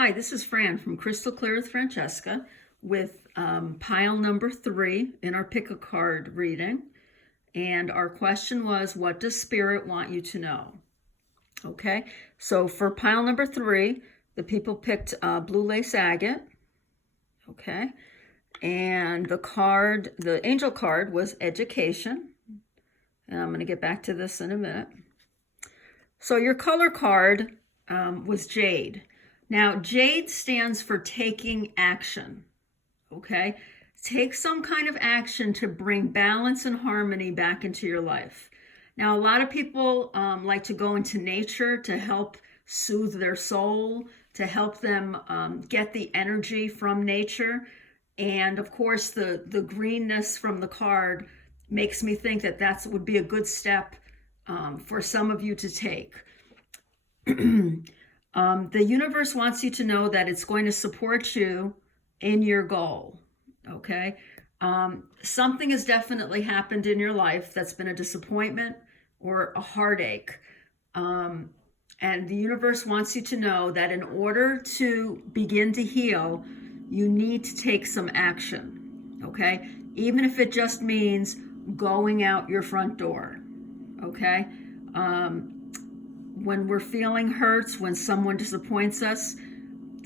Hi, this is Fran from Crystal Clear with Francesca with pile number 3 in our pick a card reading. And our question was, what does Spirit want you to know? Okay, so for pile number 3, the people picked Blue Lace Agate. Okay, and the angel card was Education. And I'm going to get back to this in a minute. So your color card was Jade. Now, Jade stands for taking action, okay? Take some kind of action to bring balance and harmony back into your life. Now, a lot of people like to go into nature to help soothe their soul, to help them get the energy from nature. And of course, the greenness from the card makes me think that would be a good step for some of you to take. The universe wants you to know that it's going to support you in your goal, okay? Something has definitely happened in your life that's been a disappointment or a heartache. And the universe wants you to know that in order to begin to heal, you need to take some action, okay? Even if it just means going out your front door, okay? When we're feeling hurts, when someone disappoints us,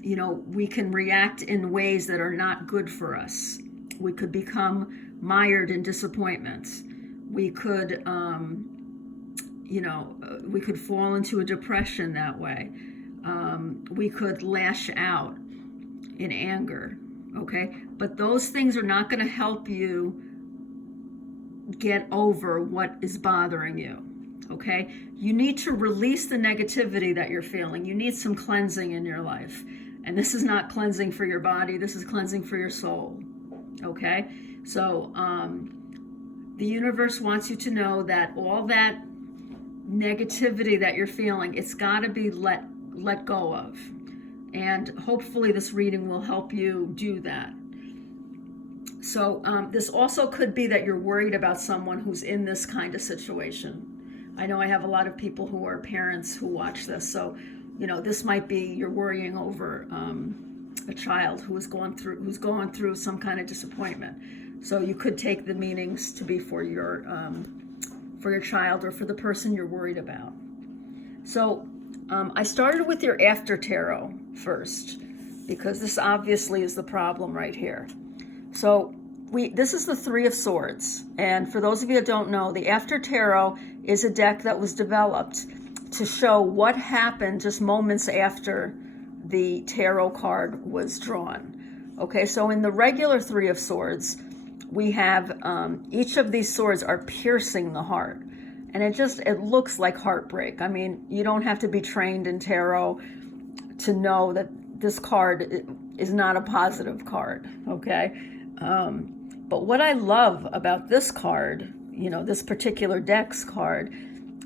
we can react in ways that are not good for us. We could become mired in disappointments. We could, we could fall into a depression that way. We could lash out in anger, okay? But those things are not going to help you get over what is bothering you. Okay, you need to release the negativity that you're feeling. You need some cleansing in your life. And this is not cleansing for your body, this is cleansing for your soul. Okay, so the universe wants you to know that all that negativity that you're feeling, it's got to be let go of. And hopefully this reading will help you do that. So this also could be that you're worried about someone who's in this kind of situation. I know I have a lot of people who are parents who watch this, so this might be you're worrying over a child who's going through some kind of disappointment. So you could take the meanings to be for your child or for the person you're worried about. So I started with your after tarot first because this obviously is the problem right here. So this is the Three of Swords, and for those of you that don't know, the After Tarot is a deck that was developed to show what happened just moments after the tarot card was drawn. Okay, so in the regular Three of Swords, we have each of these swords are piercing the heart, and it looks like heartbreak. I mean, you don't have to be trained in tarot to know that this card is not a positive card, okay? But what I love about this card, this particular deck's card,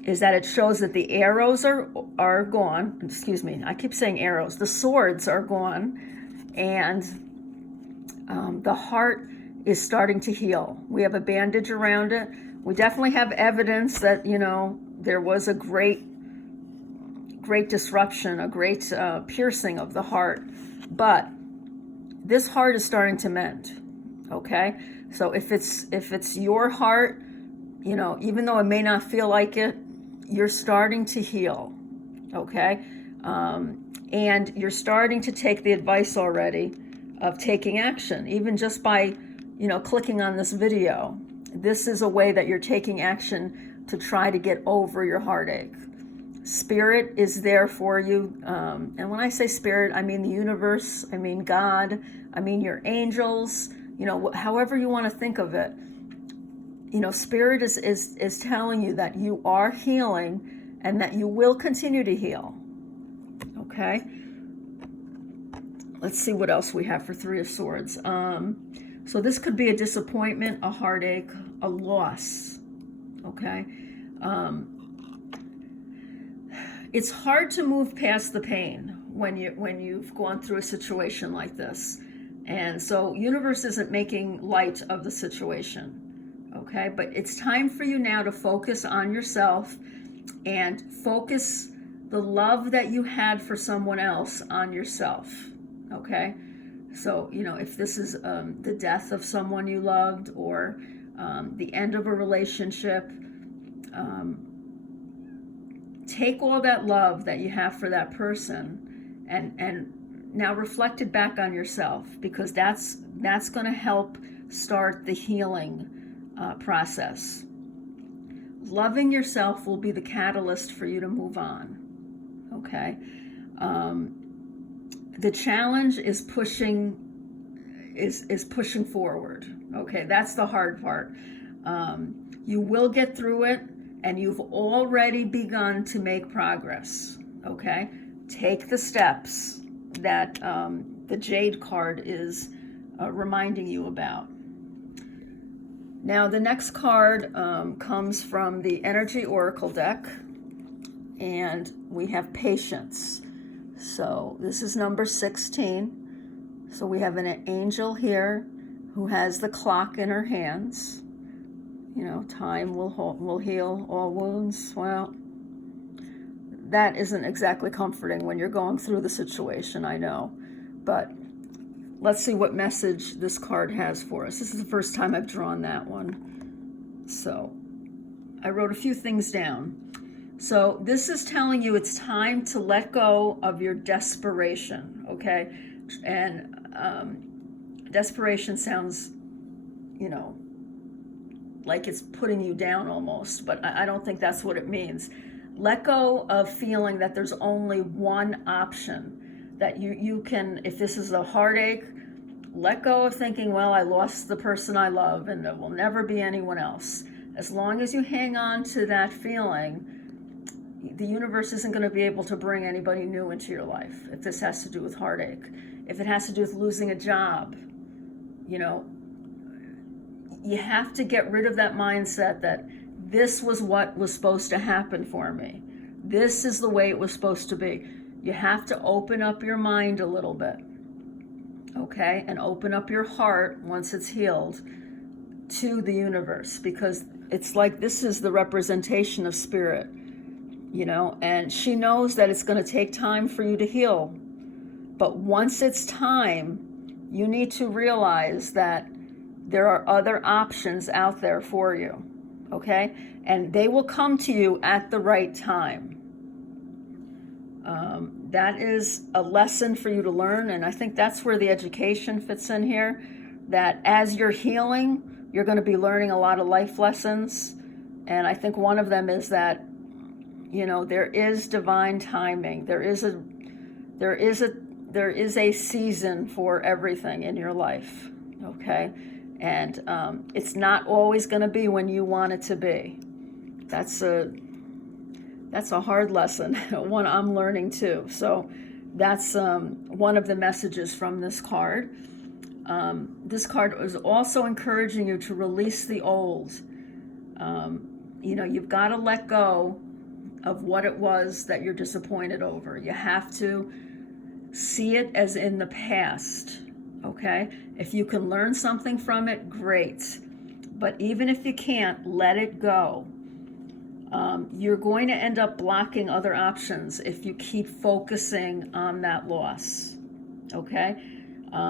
is that it shows that the arrows are gone. Excuse me, I keep saying arrows. The swords are gone, and the heart is starting to heal. We have a bandage around it. We definitely have evidence that, there was a great disruption, a great piercing of the heart. But this heart is starting to mend. Okay, so if it's your heart, even though it may not feel like it, you're starting to heal. Okay, and you're starting to take the advice already of taking action, even just by clicking on this video. This is a way that you're taking action to try to get over your heartache. Spirit is there for you, and when I say spirit, I mean the universe, I mean God, I mean your angels. However you want to think of it, Spirit is telling you that you are healing and that you will continue to heal. Okay? Let's see what else we have for Three of Swords. So this could be a disappointment, a heartache, a loss. Okay? It's hard to move past the pain when you've gone through a situation like this. And so universe isn't making light of the situation, okay? But it's time for you now to focus on yourself and focus the love that you had for someone else on yourself. Okay? So, if this is the death of someone you loved, or the end of a relationship, take all that love that you have for that person and now reflect it back on yourself, because that's going to help start the healing process. Loving yourself will be the catalyst for you to move on. Okay? The challenge is pushing forward. Okay, that's the hard part. You will get through it, and you've already begun to make progress. Okay, take the steps that the Jade card is reminding you about. Now, the next card comes from the Energy Oracle deck, and we have Patience. So this is number 16. So we have an angel here who has the clock in her hands. Time will heal all wounds. Well, that isn't exactly comforting when you're going through the situation, I know. But let's see what message this card has for us. This is the first time I've drawn that one. So I wrote a few things down. So this is telling you it's time to let go of your desperation, okay? And desperation sounds, like it's putting you down almost, but I don't think that's what it means. Let go of feeling that there's only one option, that you can, if this is a heartache, let go of thinking, well, I lost the person I love and there will never be anyone else. As long as you hang on to that feeling, the universe isn't going to be able to bring anybody new into your life. If this has to do with heartache, if it has to do with losing a job, you have to get rid of that mindset that this was what was supposed to happen for me. This is the way it was supposed to be. You have to open up your mind a little bit, okay? And open up your heart once it's healed to the universe, because it's like this is the representation of spirit, and she knows that it's going to take time for you to heal. But once it's time, you need to realize that there are other options out there for you, okay? And they will come to you at the right time. That is a lesson for you to learn, and I think that's where the education fits in here, that as you're healing, you're going to be learning a lot of life lessons, and I think one of them is that, there is divine timing. There is a season for everything in your life, okay? And it's not always going to be when you want it to be. That's a hard lesson, one I'm learning too. So that's one of the messages from this card. This card is also encouraging you to release the old. You've got to let go of what it was that you're disappointed over. You have to see it as in the past, okay? If you can learn something from it, great. But even if you can't, let it go. You're going to end up blocking other options if you keep focusing on that loss, okay?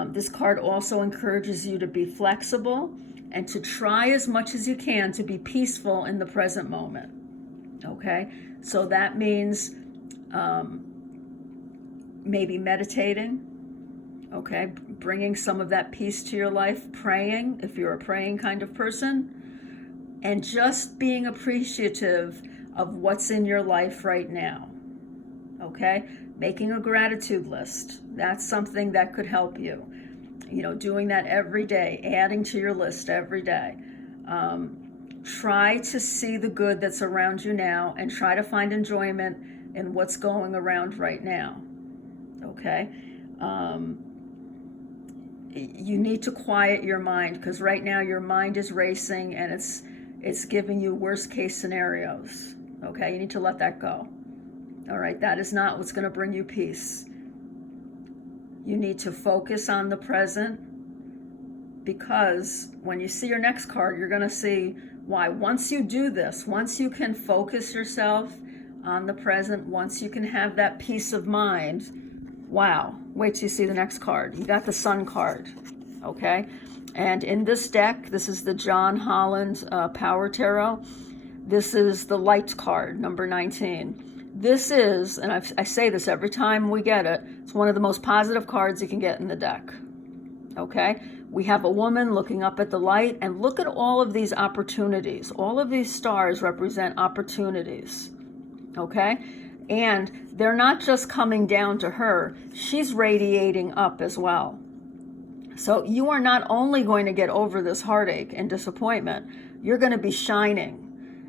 This card also encourages you to be flexible and to try as much as you can to be peaceful in the present moment, okay? So that means maybe meditating, okay? Bringing some of that peace to your life, praying, if you're a praying kind of person, and just being appreciative of what's in your life right now, okay? Making a gratitude list, that's something that could help you. Doing that every day, adding to your list every day. Try to see the good that's around you now and try to find enjoyment in what's going around right now, okay? You need to quiet your mind, because right now your mind is racing and it's giving you worst case scenarios, okay? You need to let that go. All right, that is not what's going to bring you peace. You need to focus on the present, because when you see your next card, you're going to see why. Once you do this, once you can focus yourself on the present, once you can have that peace of mind, wow, wait till you see the next card. You got the Sun card, okay? And in this deck, this is the John Holland Power Tarot. This is the Light card, number 19. This is, and I say this every time we get it, it's one of the most positive cards you can get in the deck, okay? We have a woman looking up at the light, and look at all of these opportunities. All of these stars represent opportunities, okay? And they're not just coming down to her, she's radiating up as well. So you are not only going to get over this heartache and disappointment, you're going to be shining.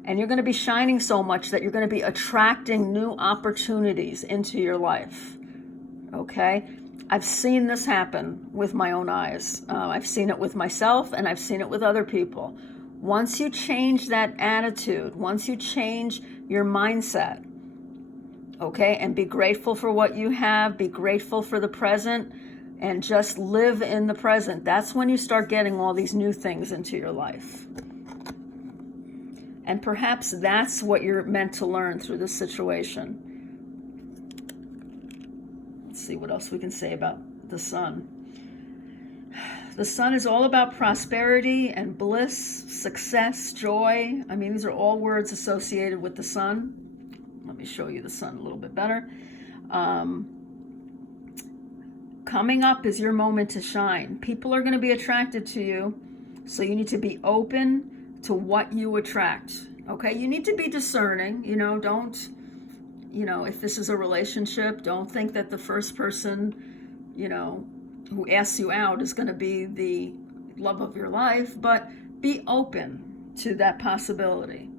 And you're going to be shining so much that you're going to be attracting new opportunities into your life, okay? I've seen this happen with my own eyes. I've seen it with myself, and I've seen it with other people. Once you change that attitude, once you change your mindset, okay, and be grateful for what you have, be grateful for the present, and just live in the present, that's when you start getting all these new things into your life. And perhaps that's what you're meant to learn through this situation. Let's see what else we can say about the Sun. The Sun is all about prosperity and bliss, success, joy. I mean, these are all words associated with the Sun. Let me show you the Sun a little bit better. Coming up is your moment to shine. People are going to be attracted to you, so you need to be open to what you attract, okay? You need to be discerning, don't, if this is a relationship, don't think that the first person, who asks you out is going to be the love of your life, but be open to that possibility.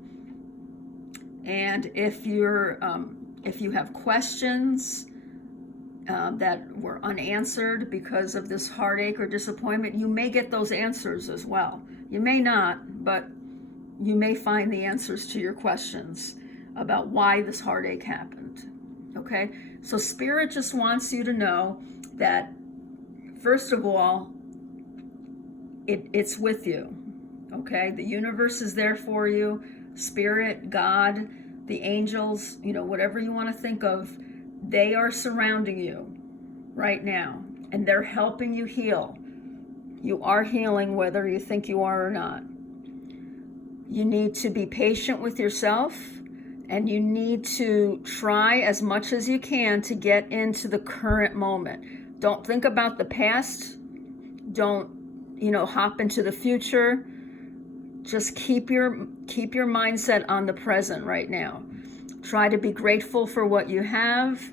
And if you have questions that were unanswered because of this heartache or disappointment, you may get those answers as well. You may not, but you may find the answers to your questions about why this heartache happened, okay? So Spirit just wants you to know that, first of all, it's with you, okay? The universe is there for you. Spirit, God, the angels, whatever you want to think of, they are surrounding you right now, and they're helping you heal. You are healing whether you think you are or not. You need to be patient with yourself, and you need to try as much as you can to get into the current moment. Don't think about the past. Don't, hop into the future. Just keep your mindset on the present right now. Try to be grateful for what you have,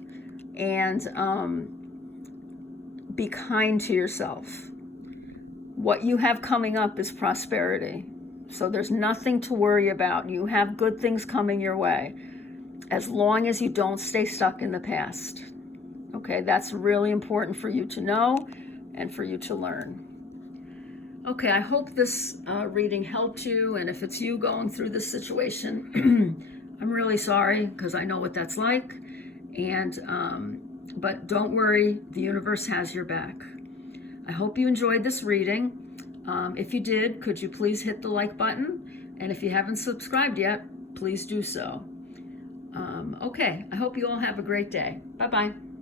and be kind to yourself. What you have coming up is prosperity. So there's nothing to worry about. You have good things coming your way, as long as you don't stay stuck in the past. Okay, that's really important for you to know and for you to learn. Okay, I hope this reading helped you, and if it's you going through this situation, I'm really sorry, because I know what that's like. And but don't worry, the universe has your back. I hope you enjoyed this reading. If you did, could you please hit the like button? And if you haven't subscribed yet, please do so. Okay, I hope you all have a great day. Bye-bye.